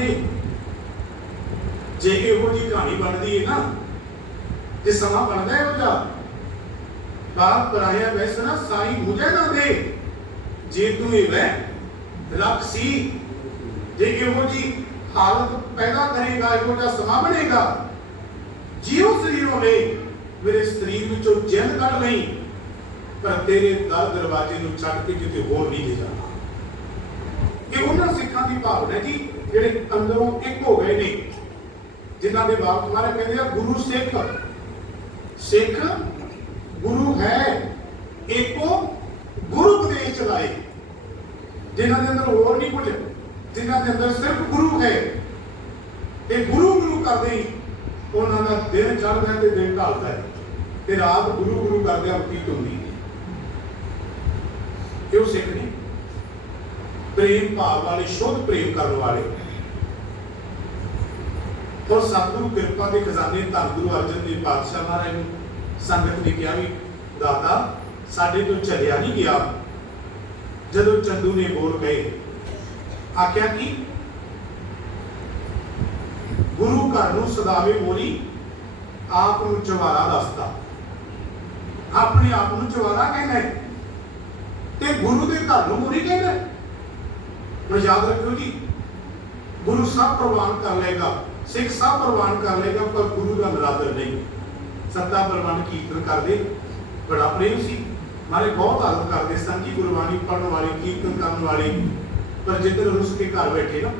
ਦੇ ਜੇ ਇਹੋ ਜੀ ਕਹਾਣੀ ਬਣਦੀ ਹੈ ਨਾ ਜੇ ਸਮਾਂ ਬਣਦਾ ਹੈ ਉਹਦਾ ਬਾਪ ਪਰਾਇਆ ਵੈਸਣਾ ਸਾਈ ਮੁਝੇ ਨਾ ਦੇ। ਜੇ ਤੂੰ ਇਹ ਵੈ ਰੱਖ ਸੀ, ਜੇ ਇਹੋ ਜੀ ਹਾਲਤ ਪੈਦਾ ਕਰੇਗਾ, ਇਹੋ ਜਿਹਾ ਸਮਾਂ ਬਣੇਗਾ ਜੀਉ ਸਰੀਰੋਂ ਨੇ ਮੇਰੇ ਸਰੀਰ ਵਿੱਚੋਂ ਜਿੰਦ ਕੱਢ ਨਹੀਂ ਪਰ ਤੇਰੇ ਦਰ ਦਰਵਾਜ਼ੇ ਨੂੰ ਛੱਡ ਕੇ ਕਿਤੇ ਹੋਰ ਨਹੀਂ ਲੈ ਜਾਣਾ। ਇਹ ਉਹਨਾਂ ਸਿੱਖਾਂ ਦੀ ਭਾਵਨਾ ਜੀ। ਜਿਹੜੇ ਅੰਦਰੋਂ ਇੱਕ ਹੋ ਗਏ ਨੇ, ਜਿਨ੍ਹਾਂ ਦੇ ਬਾਪ ਤੁਹਾਰੇ ਕਹਿੰਦੇ ਆ, ਗੁਰੂ ਸਿੱਖ। ਸਿੱਖ ਗੁਰੂ ਹੈ, ਇੱਕੋ ਗੁਰੂ ਉਪਦੇਸ਼ ਚਲਾਏ। ਜਿਨ੍ਹਾਂ ਦੇ ਅੰਦਰ ਹੋਰ ਨਹੀਂ ਕੁਝ, ਜਿਨ੍ਹਾਂ ਦੇ ਅੰਦਰ ਸਿਰਫ ਗੁਰੂ ਹੈ। ਤੇ ਗੁਰੂ ਗੁਰੂ ਕਰਦੇ ਹੀ ਉਹਨਾਂ ਦਾ ਦਿਨ ਚੜ੍ਹਦਾ ਹੈ ਤੇ ਦਿਨ ਢਲਦਾ ਹੈ। ਤੇ ਰਾਤ ਗੁਰੂ ਗੁਰੂ ਕਰਦਿਆਂ ਬਤੀਤ ਹੁੰਦੀ ਹੈ? ਇਹ ਸਿੱਖ ਪ੍ਰੇਮ ਭਾਵ ਵਾਲੇ ਸ਼ੁੱਧ ਪ੍ਰੇਮ ਕਰਨ ਵਾਲੇ। ਔਰ ਸਤਿਗੁਰੂ ਕਿਰਪਾ ਦੇ ਖਜ਼ਾਨੇ ਧੰਨ ਗੁਰੂ ਅਰਜਨ ਦੇਵ ਪਾਤਸ਼ਾਹ ਮਹਾਰਾਜ ਨੂੰ ਸੰਗਤ ਨੇ ਕਿਹਾ ਵੀ ਦਾਦਾ ਸਾਡੇ ਤੋਂ ਚੱਲਿਆ ਨਹੀਂ ਗਿਆ। ਜਦੋਂ ਚੰਦੂ ਨੇ ਬੋਲ ਗਏ ਆਖਿਆ ਕਿ ਗੁਰੂ ਘਰ ਨੂੰ ਸਦਾਵੇ ਮੋਰੀ, ਆਪ ਨੂੰ ਚਵਾਰਾ ਦੱਸਦਾ ਆਪਣੇ ਆਪ ਨੂੰ ਚਵਾਰਾ ਕਹਿੰਦਾ ਤੇ ਗੁਰੂ ਦੇ ਘਰ ਨੂੰ ਮੋਰੀ ਕਹਿੰਦਾ ਹੁਣ ਯਾਦ ਰੱਖਿਓ ਜੀ, ਗੁਰੂ ਸਭ ਪ੍ਰਵਾਨ ਕਰ ਲਏਗਾ, ਸਿੱਖ ਸਭ ਪ੍ਰਵਾਨ ਕਰ ਲਏਗਾ, ਪਰ ਗੁਰੂ ਦਾ ਨਰਾਦਰ ਨਹੀਂ। ਸੱਤਾ ਪ੍ਰਵਾਨ ਕੀਰਤਨ ਕਰਦੇ, ਬੜਾ ਪ੍ਰੇਮ ਸੀ। ਮਾਰੇ ਬਹੁਤ ਆਦਰ ਕਰਦੇ ਸਨ ਜੀ ਗੁਰਬਾਣੀ ਪੜਨ ਵਾਲੇ, ਕੀਰਤਨ ਕਰਨ ਵਾਲੇ। ਪਰ ਜਿੱਦਣ ਰੁੱਸ ਕੇ ਘਰ ਬੈਠੇ ਨਾ,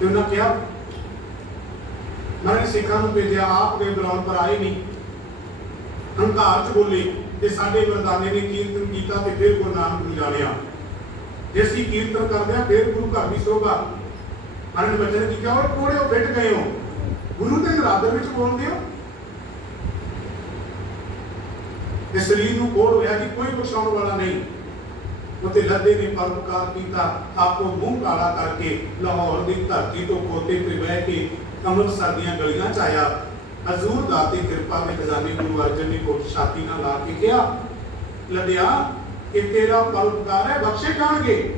ਤੇ ਉਹਨਾਂ ਕਿਹਾ ਮੈਂ ਸਿੱਖਾਂ ਨੂੰ ਭੇਜਿਆ, ਆਪ ਦੇ ਬੁਲਾਉਣ ਪਰ ਆਏ ਨਹੀਂ। ਹੰਕਾਰ ਚ ਬੋਲੇ, ਤੇ ਸਾਡੇ ਮਰਦਾਨੇ ਨੇ ਕੀਰਤਨ ਕੀਤਾ ਤੇ ਫਿਰ ਗੁਰੂ ਨਾਨਕ ਨੂੰ ਜਾਣਿਆ। ਜੇ ਅਸੀਂ ਕੀਰਤਨ ਕਰਦੇ ਆ, ਫਿਰ ਗੁਰੂ ਘਰ ਦੀ ਸ਼ੋਭਾ। ਅਨੰਦ ਬੱਚੇ ਨੇ ਕੀ ਕਿਹਾ ਉਹ ਫਿੱਟ ਗਏ ਹੋ। ਗੁਰੂ ਦੇ ਨਰਾਦਰ ਵਿੱਚ ਬੋਲਦੇ ਹੋ ਤੇ ਸਰੀਰ ਨੂੰ ਕੋੜ ਹੋਇਆ ਕਿ ਕੋਈ ਬਖਸ਼ਾਉਣ ਵਾਲਾ ਨਹੀਂ। ਉਤੇ ਲੱਦੇ ਨੇ ਪਰਪਕਾਰ ਕੀਤਾ, ਆਪੋ ਮੂੰਹ ਕਾਲਾ ਕਰਕੇ ਲਾਹੌਰ ਦੀ ਧਰਤੀ ਤੋਂ ਕੋਤੇ ਤੇ ਬਹਿ ਕੇ ਅੰਮ੍ਰਿਤਸਰ ਦੀਆਂ ਗਲੀਆਂ ਚ ਆਇਆ। ਹਜ਼ੂਰ ਦਾਤੇ ਕਿਰਪਾ ਦੇ ਖਜ਼ਾਨੇ ਗੁਰੂ ਅਰਜਨ ਨੇ ਕੋਟ ਛਾਤੀ ਨਾਲ ਲਾ ਕੇ ਕਿਹਾ, ਲੱਡਿਆ ਕਿ ਤੇਰਾ ਪਰਉਪਕਾਰ ਹੈ, ਬਖਸ਼ੇ ਜਾਣਗੇ।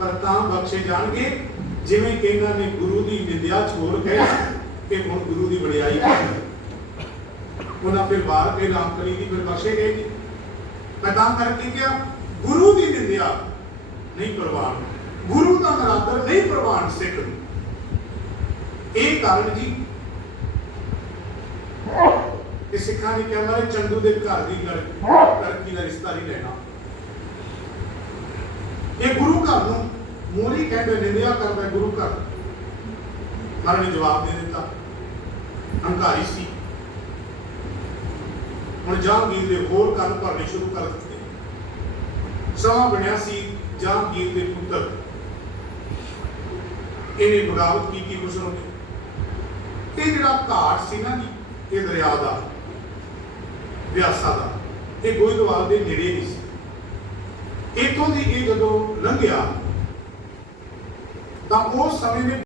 ਪਰ ਤਾਂ ਬਖਸ਼ੇ ਜਾਣਗੇ, ਜਿਵੇਂ ਇਹਨਾਂ ਨੇ ਗੁਰੂ ਦੀ ਨਿੰਦਿਆ ਛੋੜ ਕੇ ਕਿ ਹੁਣ ਗੁਰੂ ਦੀ ਵਡਿਆਈ ਉਹਨਾਂ ਫਿਰ ਵਾਰ ਕੇ ਨਾਮ ਦੀ ਫਿਰ ਬਖਸ਼ੇ ਗਏ ਜੀ। ਮੈਂ ਤਾਂ ਕਰਕੇ ਕਿਹਾ, ਗੁਰੂ ਦੀ ਨਿੰਦਿਆ ਨਹੀਂ ਪ੍ਰਵਾਨ। ਗੁਰੂ ਦਾ ਨਰਾਦਰ ਨਹੀਂ ਪ੍ਰਵਾਨ ਸਿੱਖ ਇਹ ਕਾਰਨ ਜੀ ਕਿ ਸਿੱਖਾਂ ਨੇ ਕਿਹਾ, ਮਾਰੇ ਚੰਦੂ ਦੇ ਘਰ ਦੀ ਲੜ- ਲੜਕੀ ਦਾ ਰਿਸ਼ਤਾ ਨਹੀਂ ਲੈਣਾ। ਇਹ ਗੁਰੂ ਘਰ ਨੂੰ ਮੋਰੀ ਕਹਿੰਦੇ ਨਿੰਦਿਆ ਕਰਦਾ ਗੁਰੂ ਘਰ। ਮਹਾਰਾਜ ਨੇ ਜਵਾਬ ਦੇ ਦਿੱਤਾ, ਹੰਕਾਰੀ ਸੀ। ਹੁਣ ਜਹਾਂਗੀਰ ਦੇ ਹੋਰ ਕੰਨ ਭਰਨੇ ਸ਼ੁਰੂ ਕਰ ਦਿੱਤੇ। ਸਮਾਂ ਬਣਿਆ ਸੀ ਜਹਾਂਗੀਰ ਦੇ ਪੁੱਤਰ। ਇਹਨੇ ਬਗਾਵਤ ਕੀਤੀ ਖੁਸਰੋ ਨੇ ਇਹ ਜਿਹੜਾ ਘਾਟ ਸੀ ਨਾ ਜੀ, ਇਹ ਦਰਿਆ ਦਾ ਵਿਆਸਾ ਦਾ, ਇਹ ਗੋਇੰਦਵਾਲ ਦੇ ਨੇੜੇ ਨਹੀਂ ਸੀ। ਇੱਥੋਂ ਦੀ ਇਹ ਜਦੋਂ ਲੰਘਿਆ ਤਾਂ ਉਸ ਸਮੇਂ ਦੇ